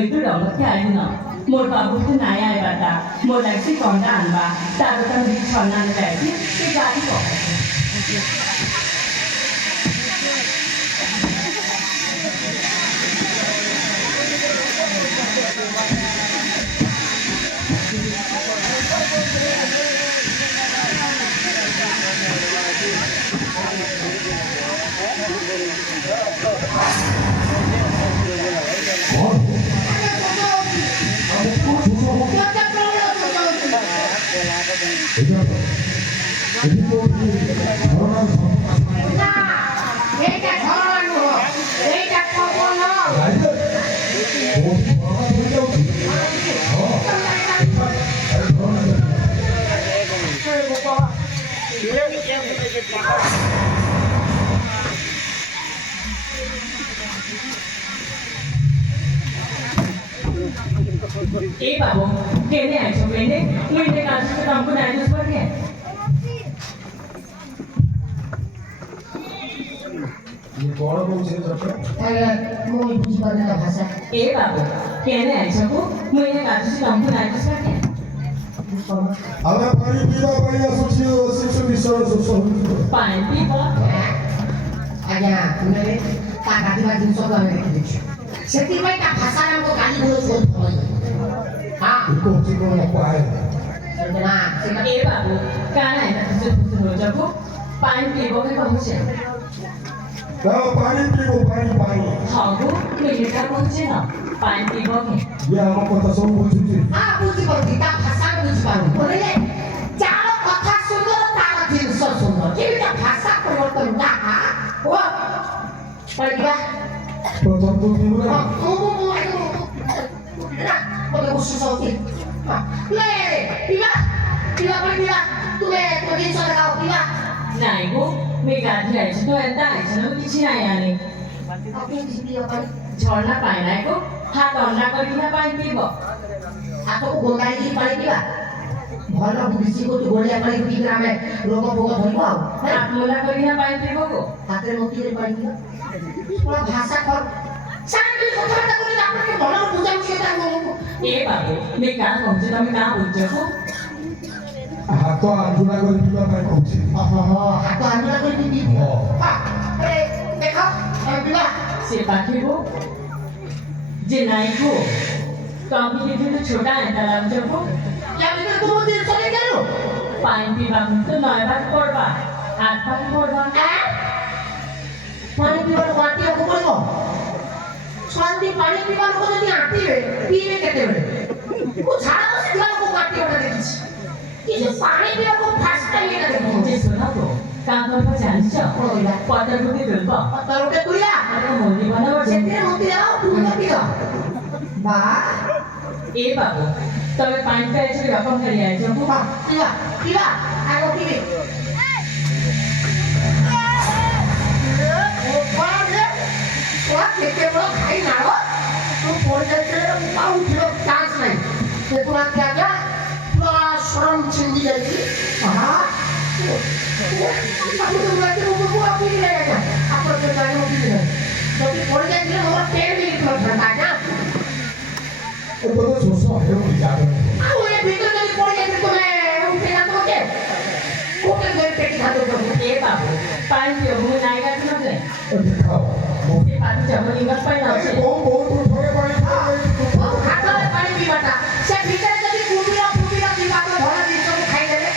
ମୁଇଁ ତ ଡଙ୍ଗକି ଆଇନ মোর বাবুকে নাই আইবাটা মোর লাগছে কন্ডা আনবা তারপর আমি ছন্নানে যাইছি সে গাড়ি পকাছে ए बाबू केने आइछौ केने मैले काजको कामको नाइजस पर्ने ये कौन बोलছে তোকে মই বুঝি পারি না ভাষা ए बाबू केने आइछौ मैले काजको कामको नाइजस पर्ने আমরা পানি পিবা পানি আসুছি শিশু বিশ্বর সুসহ पानी पिबो আজ্ঞা তুমি তা কাটিবা জিনিস সব আমি রেখে দিচ্ছি ସେଥିପାଇଁ ତା ଭାଷା ଆମକୁ ଗାଳି ଗୁଲୋଜ କରୁଥିବ ହଁ ইকো চিকো পায় ନା ସେଟା ए बाबू काना है तुझे तुझे हो जाबो पानी पिबो के कहछे দাও পানি পিবো পানি পানি हागो मैले का कहछे न पानी पिबो के ইয়া আমার কথা সব বুঝুছি ହଁ ବୁଝିପାରୁଛି ତା ଭାଷା ବୁଝିପାରୁ ବୋଲେ ଯାର କଥା ସୁନ୍ଦର ତାର ଜିନିଷ ସୁନ୍ଦର କେମିତି ଭାଷା ପରିବର୍ତ୍ତନ ଯାହା ଓ ପଡ଼ିବା প্রথম তো দিব না Porque você só tem. Lê, pila, pila, pila. Tu lê, tu lê só legal, pila. नाही गो मी गाडी आइछ तो एंता आइछ न किछि नाही आनी Aku yang di sini apa? झर्ना पाइ नाही गो हात अन्डा गरिना पानी पिबो Aku gondari di paling pila. ଭଲ ବୁଝିଛି ଗୋଟି ଗୋଳିଆ ପାଣି ପିଇକି ଆମେ ରୋଗ ଫୋଗ ଧରିବ ଆଉ हात मुला गरिना पानी पिबो गो ହାତରେ ମୋତିରେ ପାଣି ପିଅ ପୁରା ଭାଷା କର ସାଙ୍ଗେ କଥାବାର୍ତ୍ତା କରି ଆପଣଙ୍କୁ ଭଲ ବୁଝାଉଛି ଏଟା ए बाबू मी का कहछु तमे का बुझ्छौ হাত আঞ্জুলা করে পিবা পাই কইছি ଓହୋ ହାତ ଆଞ୍ଜୁଳା କରି ପିଇ ଦେଖ ପିଲା से पाखे गो जे नाही गो कमी के तो छोटा एंता लागजो गो ୟା ଭିତରେ ତୁ ମୋତେ ଚଲେଇ ଦେଲୁ पानी पिबा तो नय भाग पड़बा हात भाग पड़बा ପାଣି ପିଇବାକୁ ବାଟିବାକୁ ପଡ଼ିବ ସନ୍ଧି ପାଣି ପିଇବା ଲୋକ ଯଦି ଆଣ୍ଟିବେ ପିଇବେ କେତେବେଳେ ମୁଁ ଝାଡ଼ା ବସିଥିବା ଲୋକ ବାଟିବାଟା ଦେଖିଛି କିନ୍ତୁ ପାଣି ପିଇବାକୁ ଫାଷ୍ଟ ଟାଇମ୍ ଏଇଟା ଦେଖିଛି जे सुना गो का करबा जानिछ କହିଲା पत्थर गुटी दुलबा ତର ଗୋଟେ ତୁଳିଆ अरे मोदी बनावर ସେଥିରେ ମୋତି ଦେବ ତୁମ ପିଅ ବା ए बाबू तमे पानी पिए छ रकम करी आइछ गो ପିଇବା ପିଇବା ଆଗ ପିଇବେ କେତେ ବଡ଼ ଖାଇ ନାଳ ତୁ ପଡ଼ିଯାଇଥିଲେ ଆଉ ଉଠିବ ଚାନ୍ସ ନାହିଁ ଦେଖୁନା ଆଜ୍ଞା ପୁରା ସରମ ଛିଣ୍ଡି ଯାଇଛି ଆପଣ ଯଦି ପଡ଼ିଯାଇଥିଲେ ମୋର ଟେନ୍ ମିନିଟ୍ ଆଜ୍ଞା এত তো শোষ হেও যাবে ଆଉ ଏ ଭିତରେ ଯଦି ପଡ଼ିଯାଇଥିଲେ ତୁମେ ଉଠେଇ ଯାଆନ୍ତ ମୋତେ କୋଉଠି ଧରି ଟେକି ଖାଦ୍ୟ ए बाबू पानी पियो मु नाही गाछ न जे দেখাও ए पानी जमनी गप पाइ न छे বহু বহু ঠকে পানি ହାତରେ ପାଣି ପିଇବାଟା ସେ ଭିତରେ ଯଦି କୁମ୍ଭୀର ପିଇବା ତ ଭଲ ଜିନିଷକୁ ଖାଇଦେଲେ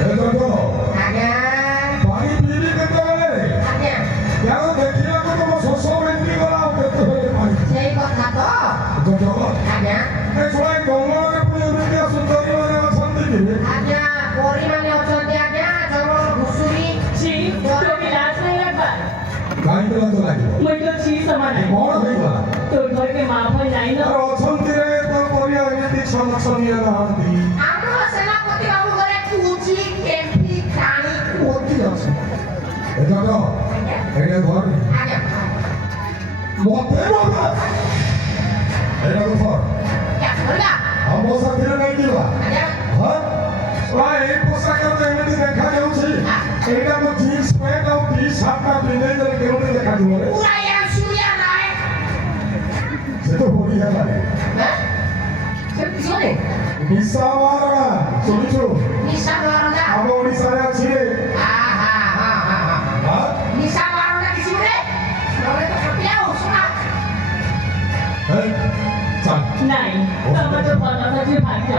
ଆଜ୍ଞା পানি পিবি কেতবেলে ଆଜ୍ଞା কেন দেখিলাকু তোম শোষ মেন্টি গলা কেতবেলে পানি ସେଇ କଥା ତ জগৎ ଆଜ୍ଞା ଏ ଛଡ଼ା ଗଙ୍ଗରେ ପୁଣି ଏମିତିଆ ସୁନ୍ଦରୀ ମାନେ ଅଛନ୍ତି କି ଆଜ୍ଞା ପରିମାନେ ଅଛନ୍ତି ଆଜ୍ଞା ଜଙ୍ଗଲ ଘୁଷୁରୀ छी तो भी लाज नहीं लगबा କାହିଁକି ଲାଜ ଲାଗିବ मुई तो छी समान है କଣ ହେଇଗଲା तो घर के मां भाई नहीं न ଆରେ ଅଛନ୍ତି ରେ ତ ପରିଆ ଏମିତି ଛନଛନିଆ ନାହାନ୍ତି ଆମର ସେନାପତି ବାବୁ ଘରେ କୁଚି କେମ୍ପି ଖାଣି କୋତି ଅଛି ଏ ଜଗ ଆଜ୍ଞା ଏଇଟା ଘର ଆଜ୍ଞା মতে বাবা এটা তো ফর Ya, বলবা আমসা দিলে নাই দিবা হ্যাঁ ওই এই পোশাক তো এমনি দেখা যাচ্ছে এইটা তো জিন্স প্যান্ট আর টি শার্টটা পিনে গেলে কেমন দেখা যাবে পুরা এর সুরিয়া নাই সে তো বড়িয়া লাগে হ্যাঁ সে পিছনে নিসাওয়ারা শুনছো নিশা মারনা আম ওড়িশারে আছে আহা হা হা হা হ্যাঁ নিশা মারনা কিছু রে নলে তো সপিয়াও শোনা এই চাল নাই তোমার তো কথা আছে ভাগ্য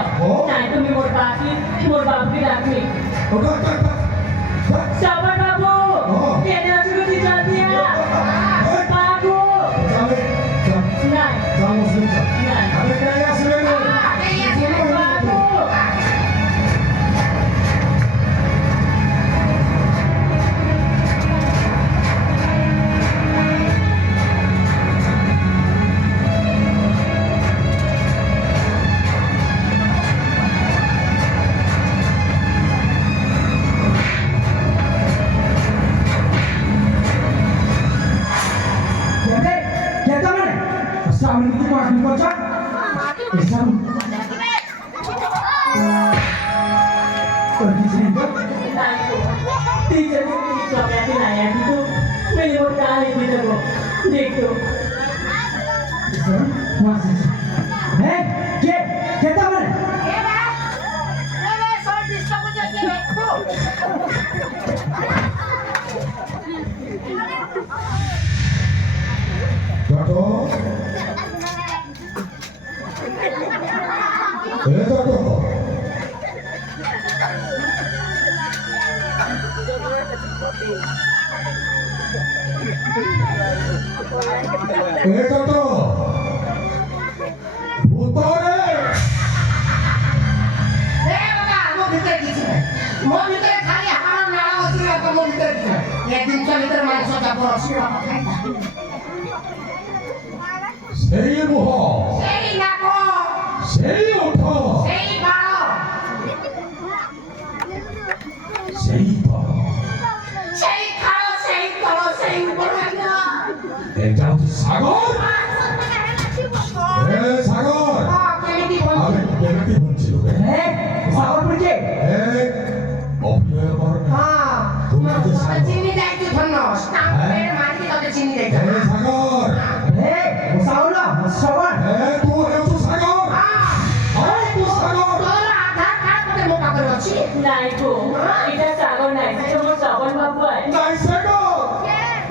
নাই তুমি মোর বাপকে ডাকনি ওটা সাবার বাবু কেন আছো গো দিদা দিয়া বাবু চালে নাই চাল মুসলিম চাল নাই আরে কে আসলে রে এই আছে বাবু Sabi ko kung ano siya? Isang kondisi ko. Teacher कहते नहीं है तो मेरी वो काली भी देखो देखो Isang masih. Kita mana? সব ডিস্টার্ব হচ্ছে কি দেখো দেখো এই দেখো এই দেখো ভূতরে এ বাবা মো ভিতরে কিছু নাই মো ভিতরে খালি হাড় নাড়া হচ্ছে না মো ভিতরে কিছু নাই একদিন তো ভিতরে মাংস যাব রসিরা খাইতা সেই মুহ সেই নাকো সেই ওঠ সেই বাড়ো সেই পর সেই খাও সেই তলো সেই উপর ভাঙা এটা হচ্ছে সাগর এ সাগর কেমিটি আরে বলছি কেমতি বলছিল রে Sabar pergi. এ অভিনয় কর না হ্যাঁ তুমি যে সাগর চিনি দেয় তো ধন্য স্টাম্পের মাটি তবে চিনি দেয় এ সাগর Sabar lah. Sabar. এ তুই হেউছো সাগর আরে তুই সাগর তোর আধার কার্ড মধ্যে মোটা করে আছে নাই গো এটা সাগর নাই এটা মোর শ্রবণ বাবু হয় নাই সাগর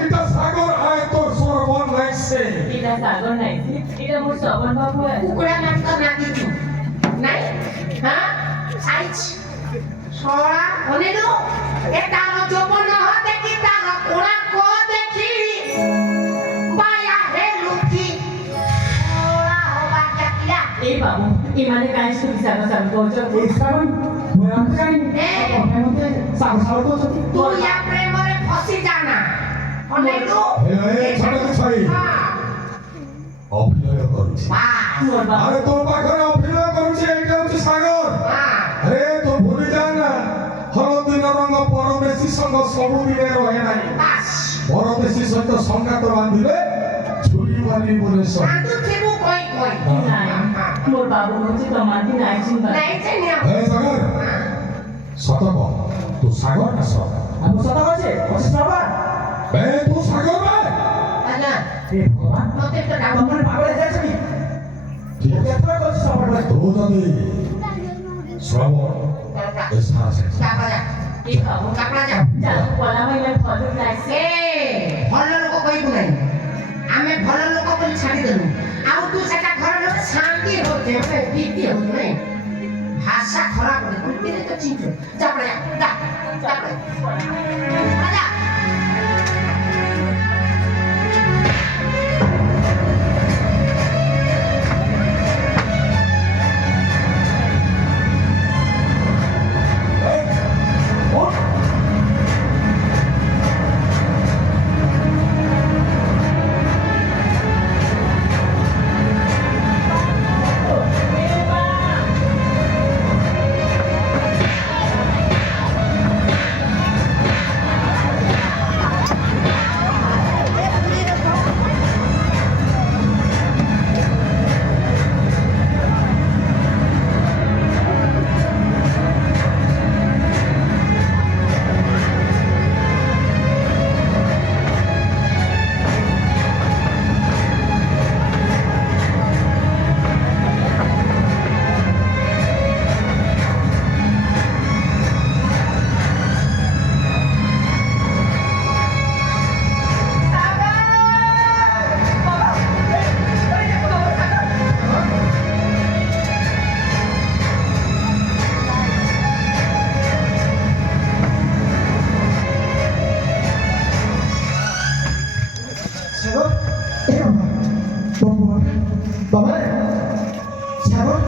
এটা সাগর আয় তোর সরবন নাইছে এটা সাগর নাই এটা মোর শ্রবণ বাবু হয় কুকুরা নাকি তো নাকি তু নাই হ্যাঁ সাইজ সরা অনেলো এটা যৌবন হতে কি তার কোড়া কো দেখি বায়া হে লুকি ওরা হবা জাকিলা এই বাবু ইমানে কাজ তুমি সাগর সাগর করছো Isang berapa kali? Sabar tu. তুই ইয়া প্রেমরে ফসি জানা অনেলো এ ছোট ছই অভিনয় করছি মোর বাবু আরে তোর পাখরে অভিনয় করছে এটা হচ্ছে সাগর আরে তো ভুলে যা না হলদিন রঙ পরমেশী সঙ্গ ସବୁদিনে রহে নাই বাস পরমেশী সহিত সংঘাত বাঁধিলে ছুরি মারি বলে সব আদু থেবু কই কই নাই মোর বাবু হচ্ছে তোমার দিন আইছিন বা নাই জানি এ সাগর সতক তু সাগর না সব Aku sabar aja. Masih sabar. বে তু সাগর বে আনা Bagaimana? নতে তো দাও Kamu pakai aja sini. ঠিক আছে Kita kau sabar lagi. তু যদি শ্রবণ এ সারা শেষ কাপড়া যা এই বাবু কাপড়া যা যা বলা হইলে ফটো লাইছে ଏ ଭଲ ଲୋକ କହିବୁ ନାହିଁ ଆମେ ଭଲ ଲୋକ ବୋଲି ଛାଡ଼ିଦେଲୁ ଆଉ ତୁ ସେଟା ଘର ଲୋକ ଶାନ୍ତି ହଉଛେ ମାନେ ବିପି ହଉଛୁ ନାହିଁ ଭାଷା ଖରାପ ବିପିରେ ତ ଚିଞ୍ଚୁ ଚାପଡ଼ା ଯା ଚାପଡ଼ା ଯା বাবা রে সাগর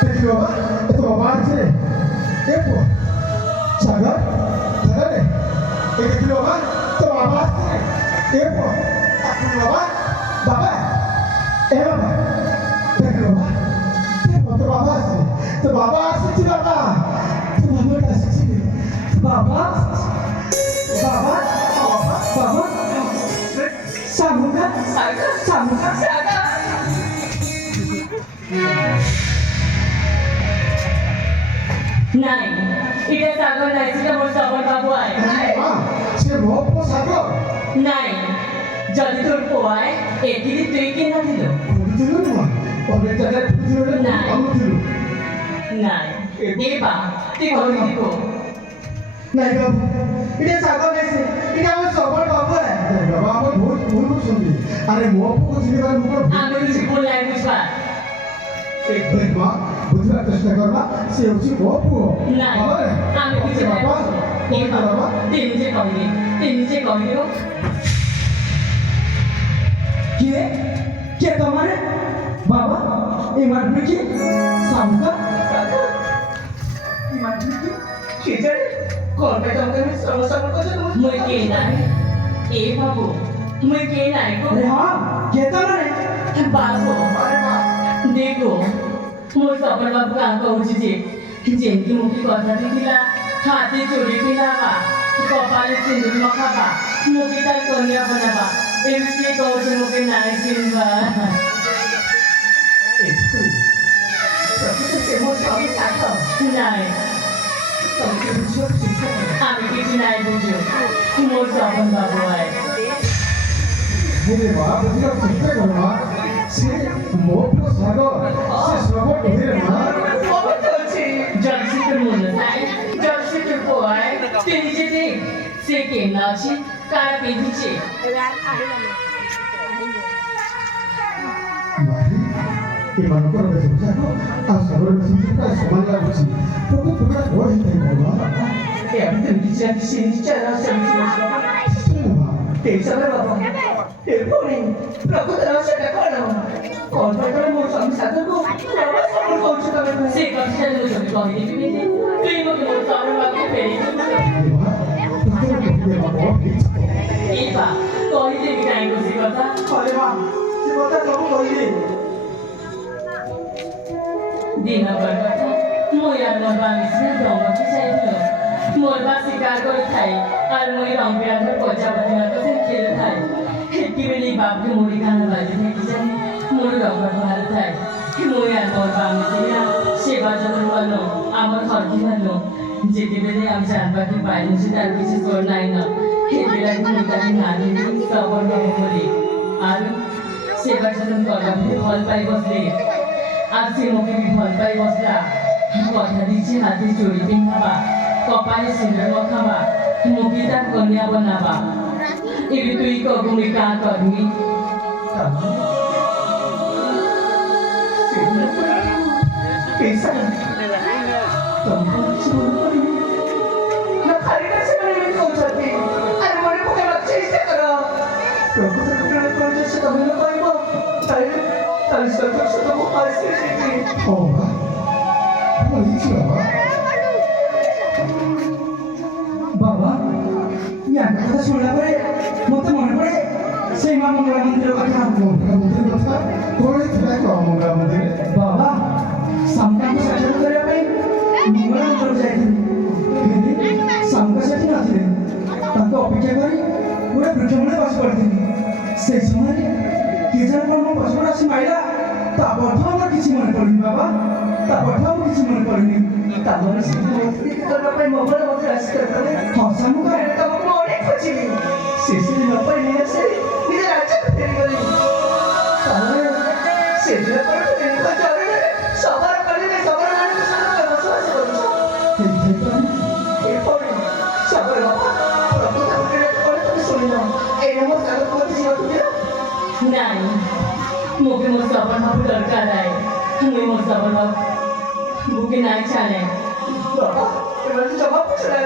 দেখি বাবা এত বাবা আছে দেখো সাগর সাগর রে এই দেখি বাবা তো বাবা আছে দেখো আপনি বাবা বাবা এ বাবা দেখি বাবা দেখো তো বাবা আছে তো বাবা আছে কি বাবা তো বাবা আছে বাবা বাবা বাবা সামুকা সামুকা নাই এটা সাগর নাই সেটা মোর সবল বাবু আয় মা সে ভক্ত সাগর নাই যদি তোর পোয়ায় এগিয়ে তুই কিনা দিল দিল না ওরে জায়গা দিল না আমি দিল নাই এবা তুই কবে দিব নাই বাবু এটা সাগর নাইছে এটা আমার সবল বাবু বাবা আমার ভুল ভুল বুঝলি আরে মো পুকো জিনিবার মুখ আমি কিছু বললাই বুঝবা দেখ মা বুঝবার চেষ্টা করবা সে হচ্ছে মো পুকো নাই বাবা রে আমি কিছু বাবা এবা বাবা তুই নিজে কবি তুই নিজে কবি কে তোমার বাবা এই মারবি কি সামুকা এই মাঝে কি জানে করবে তোমাকে আমি সমস্যা করতে মুই কে নাই এ বাবু মুই কে নাই গো अरे हाँ कहता ना रे বাবু আরে মা দেখো মোর সবল বাবু কাম কହୁଛି ଯେ ଯେମିତି ମୁଖି କଥା ଦେଇଥିଲା ହାତେ ଚୋରି ପିଲାବା କପାଳେ ସିନ୍ଦୁର ନଖାବା ମୁଖି ତାର କନ୍ୟା ବନାବା ଏମିତି ସିଏ କହୁଛି ମୁଖି ନାଇଁ ଚିନ୍ବା প্রকৃতিতে মোর স্বামী থাকো ନାଇଁ তোমাকে বুঝিও শিক্ষা আমি କିଛି ନାଇଁ ବୁଝୁ মোর সবল বাবু আয় মেরে মা বুঝবার চেষ্টা করো মা সে মো পুকো সাগর সে সব ধরে মা কবে চলছে ଯଦି ସେ ତୋର ମନ ଥାଏ ଯଦି ସେ ତୋର ପୋଆଏ তুই নিজে দেখ সে কেমন ଅଛି କାହାର ପିନ୍ଧିଛି মারি এମାନଙ୍କର ବେଶ ପୋଷାକ ଆଉ ସାଗର ବେଶ ପୋଷାକ ସମାନ ଲାଗୁଛି ତୋକୁ ପୁରା ବଡ଼ ହେଇଥାଏ ବାବା ଏମିତି କିଛି ନା କିଛି ନିଶ୍ଚୟ ସେମିତି ମା ତେଇଶରେ ବାବା ଏ ପୁଣି ପ୍ରକୃତ ରହସ୍ୟଟା କଣ କଣ ପାଇଁ ତମେ ମୋ ସ୍ୱାମୀ ସାଗରକୁ ବାବା ସବୁ କହୁଛୁ ତମେ ସେ କଥା ମୁଁ ଯଦି କହିଦେବି ତୁଇ ମୋତେ ମୋର ସବଳ ବାବୁକୁ ଫେରେଇ ମା ତୋତେ କହିଲେ ବାବା ଏଇବା କହିଦେବି କାହିଁକି ସେ କଥା ଘରେ ମା ସେ କଥା ସବୁ କହିଲେ ଦିନ ପରେ କଥା ମୁଁ ୟାର ନବା ମିଶିଲେ ଡଙ୍ଗକୁ ଯାଇଥିଲ ମୋର ବା ଶିକାର କରିଥାଏ আর মই রং বেরঙের প্রজাপতি মাকে সে খেলে থাকে হেকিবেলি বাপকে মুড়ি কানা বাজে থেকে জানি মুড়ি রঙের ভালো থাকে মই আর মোর বামি দিয়া সেবা যত্ন করলো আমার ঘরকে ভালো যেতে বেলে আমি জানবাকে পাইনি সে তার কিছু তোর নাই না হেবেলাকে মুই তাকে না দিলে সবর বাবু বলি আর সেবা যত্ন করবাকে ফল পাই বসলে আর সে মুখে বিফল পাই বসলা কথা দিচ্ছে হাতে চড়ি পিন্ধাবা কপালে সিন্দুর মখাবা মুখে তার কন্যা বনাবা এবে তুই কগুমি কা করবি ପଇସା ତମକୁ କିଛି ମନେ ପଡ଼ିନି ନା ଖାଲିଟା ସେମାନେ ଏମିତି କହୁଛନ୍ତି ଆରେ ମନେ ପକେଇବାକୁ ଚେଷ୍ଟା କର ପ୍ରକୃତ ଘଟଣା କଣ ଯେ ସେ ତମେ କହିବ ତାହେଲେ ସତର୍କ ତମକୁ ଆସିବେ ସେଠି ও বাবা আমার ইচ্ছে বাবা বাবা ইয়ার কথা শুনলা পরে মতে মনে পড়ে সেই মা মঙ্গলা মন্দিরের কথা মঙ্গলা মন্দির কথা কোনে ଥିଲା କି ମଙ୍ଗଳା ମନ୍ଦିର বাবা ସାମକାଙ୍କୁ ସାକ୍ଷାତ କରିବା ପାଇଁ ମଙ୍ଗଳା ମନ୍ଦିର ଯାଇଥିଲି କିନ୍ତୁ ସାମକା ସେଠି ନଥିଲେ ତାଙ୍କୁ ଅପେକ୍ଷା କରି ଗୋଟେ ବୃକ୍ଷ ମୂଳେ ବସି ପଡ଼ିଥିଲି সেই ସମୟରେ କିଏ ଜାଣେ କ'ଣ ମୋ ପଛପଟେ ଆସି ମାଇଲା ତା ପଠ ଆମର କିଛି ମନେ ପଡ଼ିନି ବାବା ତା ପଠ ଆମର କିଛି ମନେ ପଡ଼ିନି ତାପରେ ସେ ମନ୍ତ୍ରୀ କରିବା ପାଇଁ ମଙ୍ଗଳ ମନ୍ଦିର ଆସିଥିଲେ ହଁ ସାମୁକା ମୁଁ ତମକୁ ଅନେକ ଖୋଜିଲି ଶେଷରେ ନ ପାଇ ନେଇ ଆସି ନିଜ ରାଜ୍ୟକୁ ଫେରିଗଲି ତାହେଲେ ସେଦିନ ପରେ ଦୀର୍ଘ ଜରରେ ସବର କଲିରେ ସବର ମାନଙ୍କ ସାଙ୍ଗରେ ବସବାସ କରୁଛ ଏପରି ସବର ବାପା ପ୍ରକୃତ ଘଟଣା ପରେ তুমি শুনিল এই নম্বর কাগজ মধ্যে ଯିବାକୁ ଦିଅ নাই মুখে মোর সবল বাবু দরকার নাই তুমি মোর সবল বাবু মুখে নাই চালে বাবা এবার তো জবাব কিছু না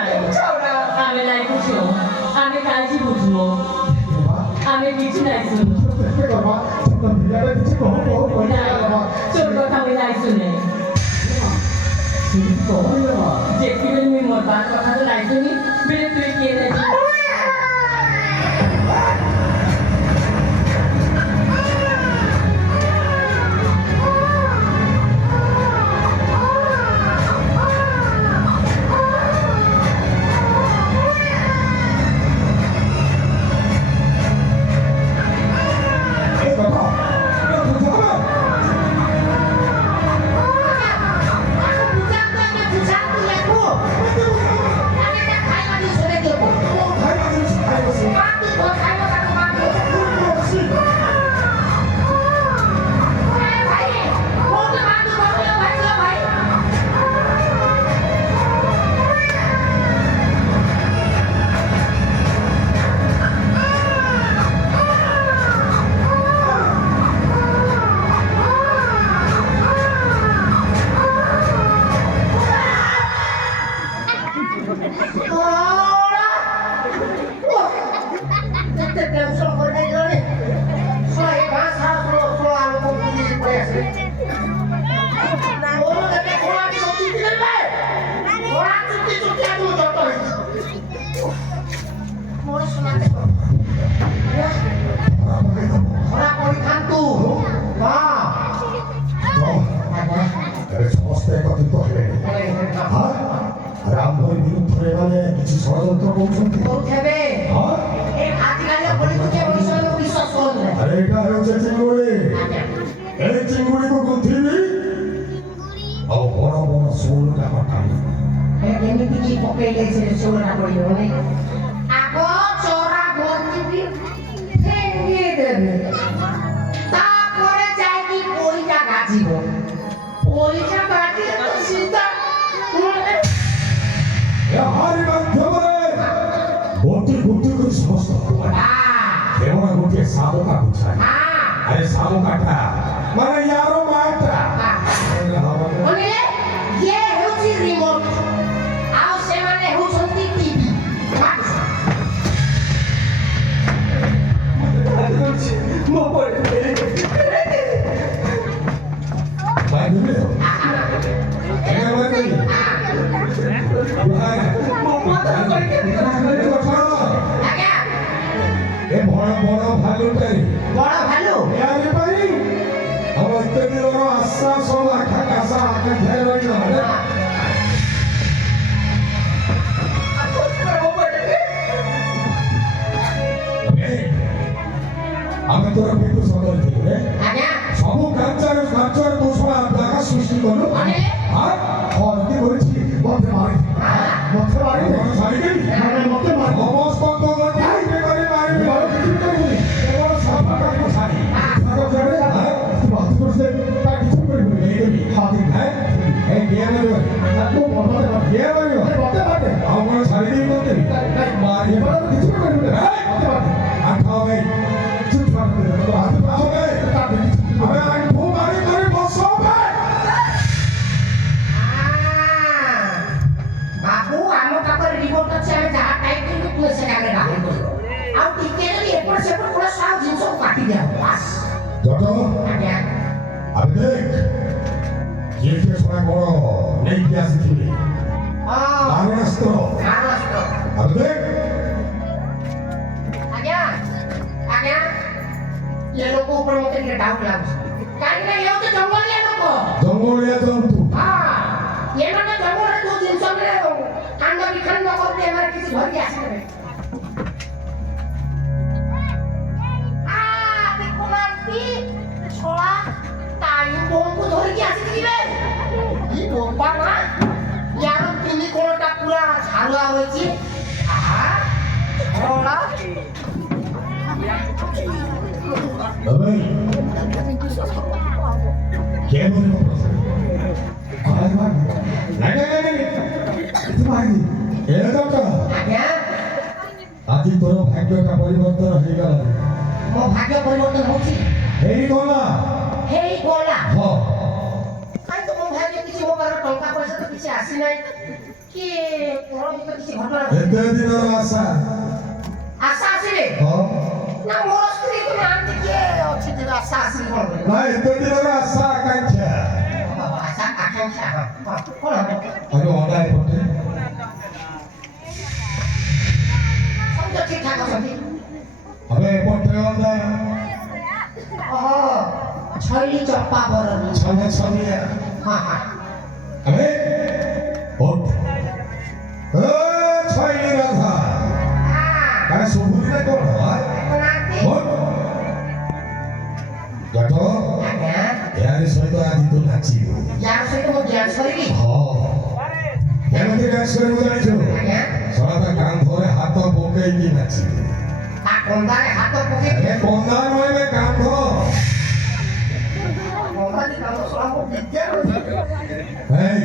নাই চাও না আমি নাই বুঝো আমি কালজি বুঝবো বাবা আমি কিছু নাই শুনবো সত্যি ଟିକେ କରବା ତ ପିଲାଟା କିଛି କହୁ କହୁ କହିଲା তোর কথা আমি নাই শুনে ସେମିତି କହିଲା যেতিবেলে মুই মোর বার কথা তো নাই শুনি বেলে তুই কে নাকি এই কথা এটা বুঝা হবে aku bukan tuh aku karena tak kaya lagi sudah cukup ভাই আছে ভাই আছে waktu buat kaya satu waktu ভাই mau ke waktu baru ya ভাই ya ভাই ସମସ୍ତେ ଏକତ୍ରିତ ହେଲେ ରାମଭରି ବିରୁଦ୍ଧରେ ମାନେ କିଛି ଷଡ଼ଯନ୍ତ୍ର କରୁଛନ୍ତି ଆରେ ଏଇଟା ହେଉଛି ଚିଙ୍ଗୁଡ଼ି এই চিଙ୍ଗୁଡ଼ିକୁ ଗୁନ୍ଥିବି ଆଉ ବଡ଼ ବଡ଼ ଶୋଳଟା ପକାଇବି ଏମିତି କି ପକେଇଲେ ସେ ଶୋଳଟା ପଡ଼ିବନି ଆଗ ଚୋରା ଗଞ୍ଜିବି ଫେଙ୍ଗି ଦେବେ ତାପରେ ଯାଇକି ପୋଇଟା ଗାଜିବ ପୋଇଟା ଗାଜିଲେ ତ ସିଧା ଏହାରି ମାଧ୍ୟମରେ ଗୋଟି ଗୋଟି କରି ସମସ୍ତ କେବଳ ଗୋଟିଏ ଶାବକା ବୁଝାଏ ଆରେ ଶାବକାଟା ମାନେ ୟାର ମାଟା ମାନେ ଇଏ ହେଉଛି ରିମୋଟ ଆଉ ସେମାନେ ହେଉଛନ୍ତି ଟିଭି ମୋ ପଡ଼େ ଭାଇ ବୁଝିଲେ ଏଇଟା ଭାଇ ମୋ ମାତ୍ର କରିକି ଆଜ୍ଞା ଏ ବଡ଼ ବଡ଼ ଭାଲୁଟାଇ ବଡ଼ ଭାଲୁ ଏହାରି ପାଇଁ ଆମ ଏତେ ଦିନର ଆଶା ସବୁ ଆଖା କାଶା ଆଖା ଝାଇ ରହିଲା ଆମେ ତୋର ବିନ୍ଦୁ ସଦରିଥିଲୁ ରେ ଆଜ୍ଞା ସବୁ କାର୍ଯ୍ୟରେ ତୁ ଶଳା ଜାଗା ସୃଷ୍ଟି କଲୁ ଅତି କରିଛି ମତେ ମାରି ଛାଡ଼ିଦେବି ମତେ ସମସ୍ତଙ୍କ ଗତି କରି ମାରିବି କେବଳ ସାପାଟାକୁ ଛାଡ଼ି ଦେଇଦେବି ଏ କିଏ ମାରିବ କିଏ ମାରିବ ଆଉ କ'ଣ ଛାଡ଼ିଦେବି ମତେ ମାରିବ ଆଠ ଭାଇ ଆମେ ଆଣ୍ଠୁ ମାରି ମାରି ବସ ବାବୁ ଆମ ପାଖରେ ରିମୋଟ ଅଛି ଆମେ ଯାହା ଟାଇପ କିନ୍ତୁ ତୁ ସେ ଜାଗାରେ ବାହାର କରିବ ଆଉ ଟିକେ ଯଦି ଏପଟ ସେପଟ ପୁରା ସବୁ ଜିନିଷକୁ କାଟି ଦିଆହବ ବାସ୍ ଜଟ ଆଜ୍ଞା ଆବେ ଦେଖ କିଏ କିଏ ଶୁଣା କ'ଣ ନେଇକି ଆସିଥିବେ ମାରଣାସ୍ତ୍ର ମହାରାଷ୍ଟ୍ର ଆବେ ଦେଖ ଆଜ୍ଞା ଆଜ୍ଞା ଏ ଲୋକ ଉପରେ ମୋତେ ଟିକେ ଡାଉଟ ଲାଗୁଛି କାହିଁକି ନା ଇଏ ହେଉଛି ଜଙ୍ଗଲିଆ ଲୋକ ଜଙ୍ଗଲିଆ ଜନ୍ତୁ ଏମାନେ ଜଙ୍ଗଲରେ ଯୋଉ ଜିନିଷ ମିଳେ କାଣ୍ଡ ବିଖଣ୍ଡ କରୁଛି ଏମାନେ କିଛି ଧରିକି ଆସିନେବେ ଦେଖୁନାହାନ୍ତି ଛଳା ଟାଇମ ବୋମକୁ ଧରିକି ଆସିଥିବେ ଇ ବୋପା ମା ୟାର ତିନି କୋଣଟା ପୁରା ଝାରୁଆ ହୋଇଛି ଛଳା ଏବେ କିଏ ମରିବ ଆଜ୍ଞା ଆଜି ତୋର ଭାଗ୍ୟଟା ପରିବର୍ତ୍ତନ ହେଇଗଲା ମୋ ଭାଗ୍ୟ ପରିବର୍ତ୍ତନ ହଉଛି ହେଇଗଲା ହେଇଗଲା ହଁ କାଇଁ ତ ମୋ ଭାଗ୍ୟ କିଛି ମୋ ପାଖରେ ଟଙ୍କା ପଇସା ତ କିଛି ଆସିନାହିଁ କି କଣ କିଛି ଘଟଣା ଏତେ ଦିନର ଆଶା ଆଶା ଆସିଲେ ହଁ ନା ମୋର ସ୍ତ୍ରୀ କୁ ନାହାନ୍ତି କିଏ ଅଛି ଯେ ଆଶା ଆସିଲି କଣ କରିବ? ନା ଏତେ ଦିନର ଆଶା ଆକାଂକ୍ଷା ଆଶା ଆକାଂକ୍ଷା କଣ ହବ? ଆରେ ଅଣ୍ଡା ଏପଟେ ସବୁ ତ ଠିକ ଠାକ ଅଛନ୍ତି। ଆମେ ଏପଟେ ଅଣ୍ଡା ଓହୋ ଛଇଲି ଚମ୍ପା ବରଣୀ ଛାନେ ଛନିଆ ହଁ ହଁ ଆମେ ଓଟ ଛଇଲି ରାଧା ଆରେ ସବୁଦିନେ କଣ ନାହାନ୍ତି ଓଟ ଗାଟ ଆଜ୍ଞା ଏହାରି ସହିତ ଆଜି ତୁ ନାଚିବୁ ଯାହାର ସହିତ ମୁଁ ଡ୍ୟାନ୍ସ କରିବି ହଁ ଏମିତି ଡ୍ୟାନ୍ସ କରିବୁ ଜାଣିଛୁ ଆଜ୍ଞା ଶଳା ତା କାନ୍ଧରେ ହାତ ପକେଇକି ନାଚିବୁ ତା କନ୍ଦାରେ ହାତ ପକେଇ ଏ କନ୍ଦା ନୁହେଁ କାନ୍ଧ କନ୍ଦାରେ କାମ ସବୁ ବିଦ୍ୟା এই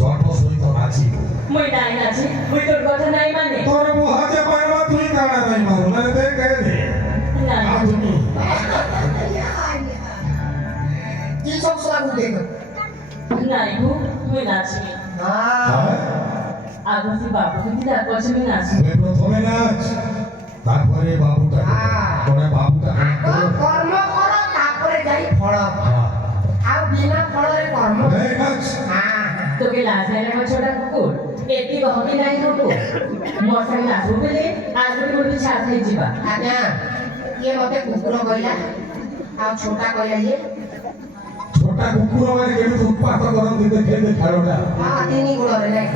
জন্ম সহিত নাচিব মুই নাই নাচি মুই তোর কথা নাই মানে তোর মুহাতে পারবা তুই কানা নাই মারু মানে দেখ রে না তুমি কি সব লাগু দেখ নাই গো মুই নাচি আগে বাবু যদি তার পছন্দ নাচি তুই প্রথমে নাচ তারপরে বাবুটা তোরে বাবুটা কর্ম কর তারপরে যাই ফল আর বিনা ফলরে কর্ম এই নাচ তোকে লাজ নাই লাগা ছোটা কুকুর এটি বহতি নাই হবো মোর সাথে নাচবো বলে আজ বলি বলি ছাড় খাই ଯିବା আজ্ঞা ইয়ে মতে কুকুর কইলা আর ছোটা কইলা ইয়ে ছোটা কুকুর মানে কেমন উৎপাত করନ୍ତି দেখে দে খেলটা তিনি গুণরে নাই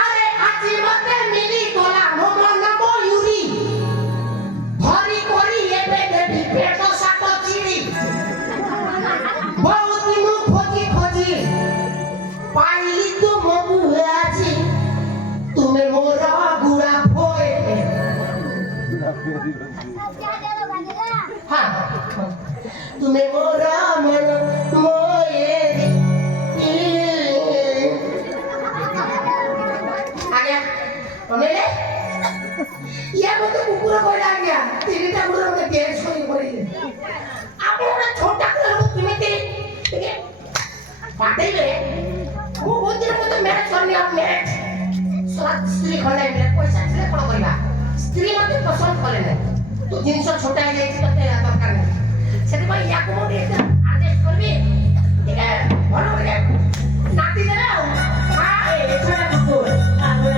আরে আজি মতে মিলি তোলা নম নম ইউরি ভরি করি এবে দেবি পেট সাত চিড়ি বহুত দিন খোঁজি খোঁজি পাইলি তো মবু আছে তুমি মোর গুড়া ভয়ে হ্যাঁ তুমি মোর মন মোয়ে আজ্ঞা অনেলে ইয়া মতে কুকুর কইলা আজ্ঞা তিনটা কুকুর মতে ড্যান্স করি করি আপনারা ছোটা করে কেমিতে পাঠাইলে ও বদির মতে ম্যাচ করনি আর ম্যাচ স্ত্রী খন্ডাই মিলে পয়সা ছিলে কোন কইবা স্ত্রী মতে পছন্দ করে না তো জিনিস ছোটা হয়ে যাইছে ততে দরকার নেই সেটা ইয়াকু মতে আদেশ করবি ঠিক আছে ভালো করে নাতি দেবে হ্যাঁ এ ছোটা কুকুর আগে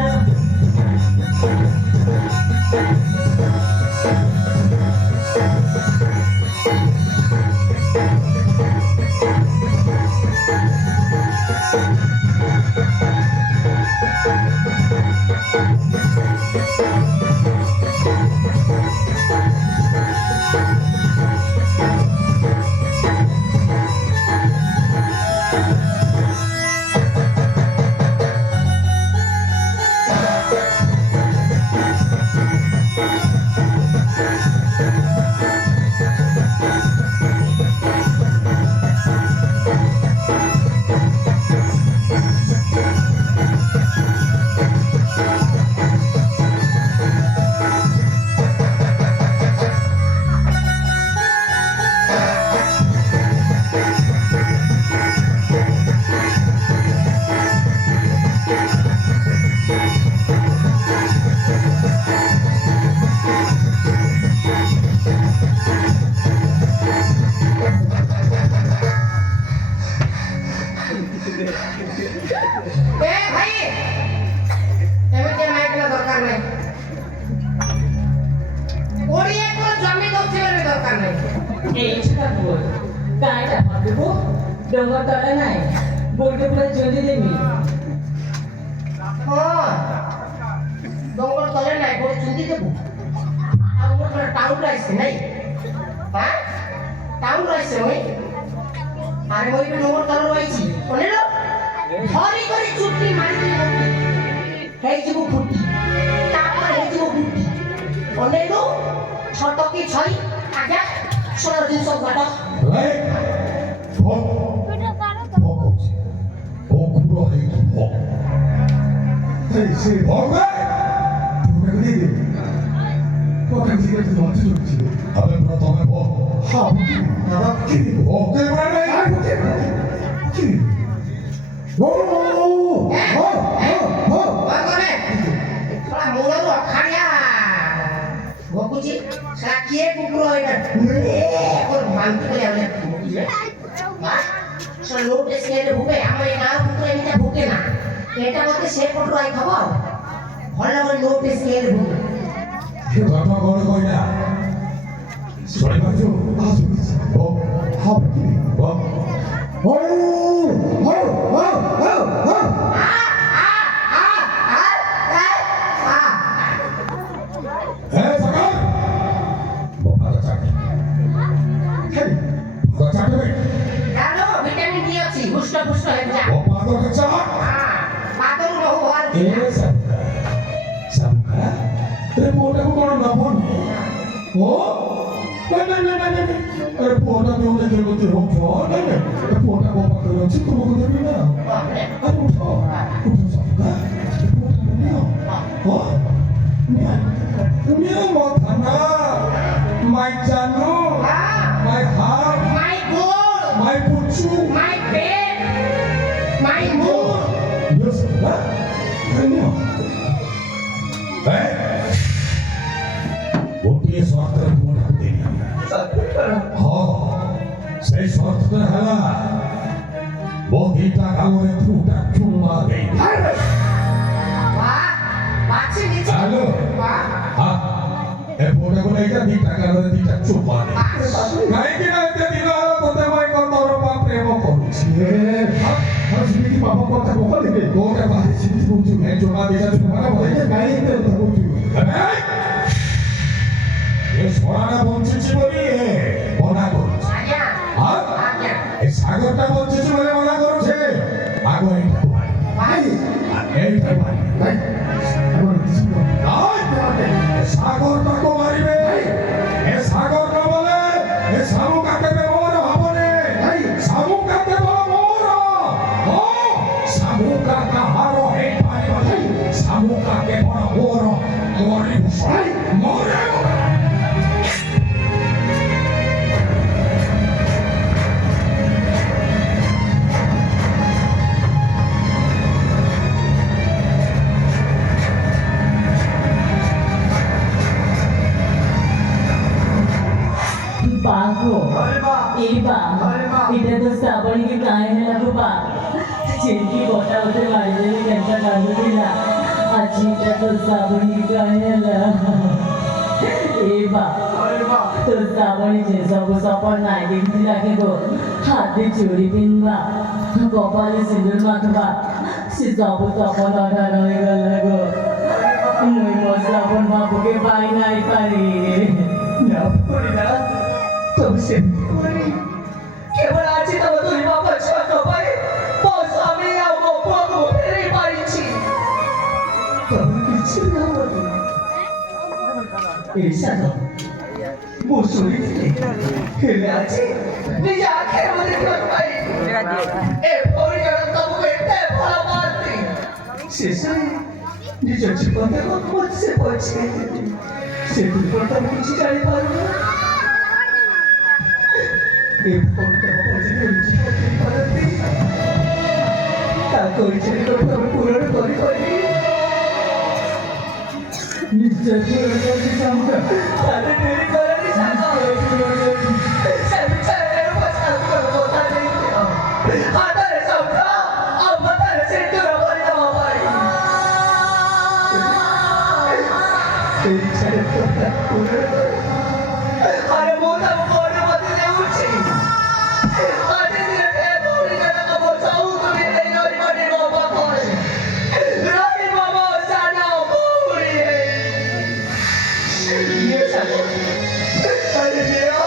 ভাই এমনি মাইকেল দরকার নাই ওড়িয়ে কোন জমি দৌছিলের দরকার নাই এই ছোটা কুকুর গাইটা ভাবিবো ডঙ্গর তলে নাই বলতে পুরো যদি দেবি ডঙ্গর তলে নাই বড় চুন্দি দেবো আর মোর ঘরে টাউন রাইছে নাই হ্যাঁ টাউন রাইছে ওই আরে ওই ডঙ্গর তলে রইছি শুনেলো হরি করে চুটি মারি দিব হেই দিব ফুটি তারপর হেই দিব ফুটি শুনেলো ছোট কি ছই আগে সোনার দিন সব গাটা এই ভোগ ভোগ হচ্ছে কুকুর হইতো ভোগ এই সে ভোগ তোকে দিয়ে দে তোকে দিয়ে দে লজ্জা করছি আমি প্রথমে ভোগ হ্যাঁ বাবা কি ভোগে মানে কি ও ও ও ও করে তোরা মোড় বুঝি সারা কে কুকুর এটা ওর মানতে গেলে আমি বুঝলে সব লোক স্কেলে ভুগে আমার এই গাঁও কুকুর এমনিতে ভুগে না এটা বলতে সে ফটো আই খাবো ভালো করে লোক স্কেলে ভুগে কথা বড় কই না শুনে পাচ্ছো ও হাব ও ও ও ও ও হ্যাঁ সকাল বাবা চাকরি হেই বাবা চাকরি জানো ভিটামিন ডি আছে হুষ্ট হুষ্ট হয়ে যা বাবা তো চাকরি পাতল বহু আর এ সাবকা সাবকা তেরে পোটা को कोण नफो ओ नहीं अरे पोटा में उन्हें जो बोलते हो छो नहीं पोटा को पकड़ो छी तुम को देबी ना अरे उठो उठो साबका पोटा को नहीं हो मिया मत खाना माय जानू माय हार्ट মাই গোল माय पुचू মাই পেট my mood Yes, huh? Ganyan. Eh? ଗୋଟିଏ ସର୍ତ୍ତରେ ମୁଁ ଡାକୁଥିଲି ହଁ ସେ ସର୍ତ୍ତ ହେଲା ମୋ ଦିଟା ଗାଲରେ ଫୁଟା ଚୁମା ଦେଇ বাহ বাচ্চা নিচে হ্যালো বাহ ହଁ ଏ ପୁଅଟାକୁ ନେଇଯା ଦିଟା ଗାଲରେ ଦିଟା ଚୁମା ଦେ କାହିଁକି ନା ଏତେ ଦିନ ହେଲା ତୋତେ ମୁଁ ଏକ ତରଫା ପ୍ରେମ କରୁଛି ଏ আর সিমিতি বাবা কথা বকা দিবে କୋଉଟା ବାହାରି ସିମିତି କହୁଛୁ ଏ ଚୁମା ଦିଟା ତୁ ମନେ এই ପଡେ গাড়ি তে কথা বলছি ଏ ସରାଟା ବଞ୍ଚିଛି ବୋଲି ମନା କରୁଛି আজ্ঞা ହଁ আজ্ঞা ଏ ସାଗରଟା ବଞ୍ଚିଛି ବୋଲି ମନା କରୁଛେ ଆଗ ଏଇଟାକୁ ମାରି বাস ଏଇଟାକୁ ମାରି ভাই আমার কিছু না ଏ ସାଗରଟାକୁ ମାରିବେ ଏ ସାଗର ନ ବୋଲେ ଏ ଶାମୁକା କେବେ ମୋର ହବନି ଶାମୁକା କେବଳ ମୋର ହଁ ଶାମୁକା କାହାର ହେଇପାରିବ ନାହିଁ ଶାମୁକା କେବଳ ମୋର ମରିବୁ ମରିବୁ बागो ए बा इधर तो साबण की काय है लगो बा चिंकी बोटा उते मारले ने केंटा काढू दिला आजी इधर तो साबण की काय है ला ए बा तो साबण जे सब सपन नाही दिला के गो हाते चोरी पिनबा कपाले सिंदूर माखबा से सब सपन आधार होय गला गो मुई मो साबण बाबू के पाई नाही पारी না করি না তবে সে কেবল আছে তবে তুই বাবা ছোট ভাই বস আমি আমার বাবু ফিরে পারিছি তবে কিছু না বলি এই সাথে মুসুরি খেলে আছে নিজে আখের মধ্যে ধর পাই এ পরিবার তোমাকে এতে ভালো মারতে শেষে নিজের জীবনে মধ্যে পৌঁছে সে দুর্বলতা কিছু জানি পারবে এই ফোনটা পজিটিভ জীবনে পারবে তা করেছিল আমি পূরণ করি নিশ্চয় পূরণ করছি সামনে তাহলে দেরি করারই সাথে আমি চাইলেও পাশাল করবো কথা নেই হাতারে সামনে আমাদের সেটা করে দেওয়া পারি এই ছেলে তোমরা পূরণ আরে মোটা বড় মধ্যে যাচ্ছি আরে দিনে পড়ে গেল তো বসাও তুমি এই নরি মানে বাবা করে রাই বাবা জানা পুরি ये सालो अरे देओ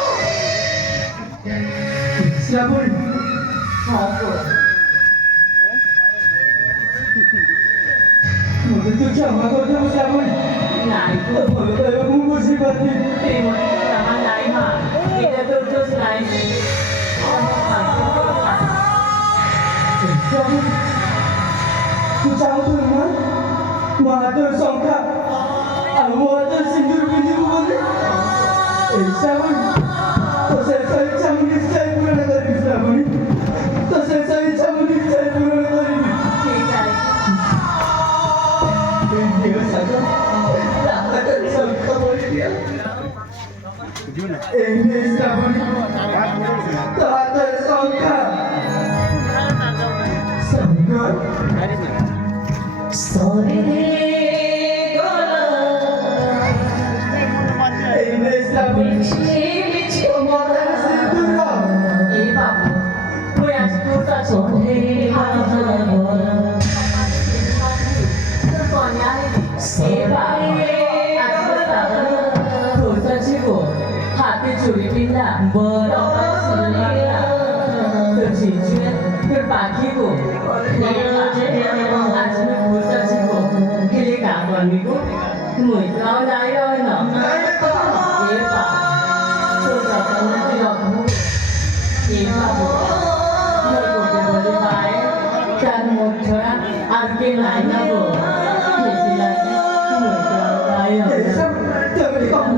শ্রাবণ मुझे तो क्षमा कर दो श्रावण नाही तो बोलो तो मुंह बुझी बाती ते म्हणते प्रमाण नाही मा इथे तो तोच नाही श्रावण तू चाहतो ना महादेव संख्या और महादेव सिंदूर बिंदू बोले श्रावण तो से सही चामुंडी स्टाइल पूर्ण करी श्रावण तो से सही चामुंडी स्टाइल पूर्ण करी ठीक आहे Dios santo, la gente de San Camilo. সরে গলা এই মেজটা বলছি মিছি তোমাদের সিঁদুরা এ বাবু তুই আজ তোর কাছে সরে গলা তোর কন্যা এ বাবু আজ তোর দাদা তোর কাছে গো হাতে চুরি পিন্না বড় তোর ঝিঝুয়ে তোর পাখি গো আজ আমি তোর কাছে গো খেলে কা করবি গো মুই তো নাই রয় না এ বাবু তোর যখন তুই রকম এ বাবু মোর করতে বলে পায় তার মুখ ছড়া আর কে নাই না গো খেতে লাগে মুই তো নাই এসব তুমি কম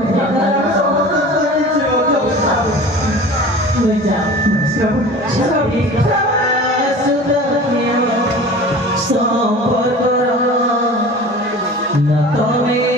মুই যাও সম্পর্ক না তবে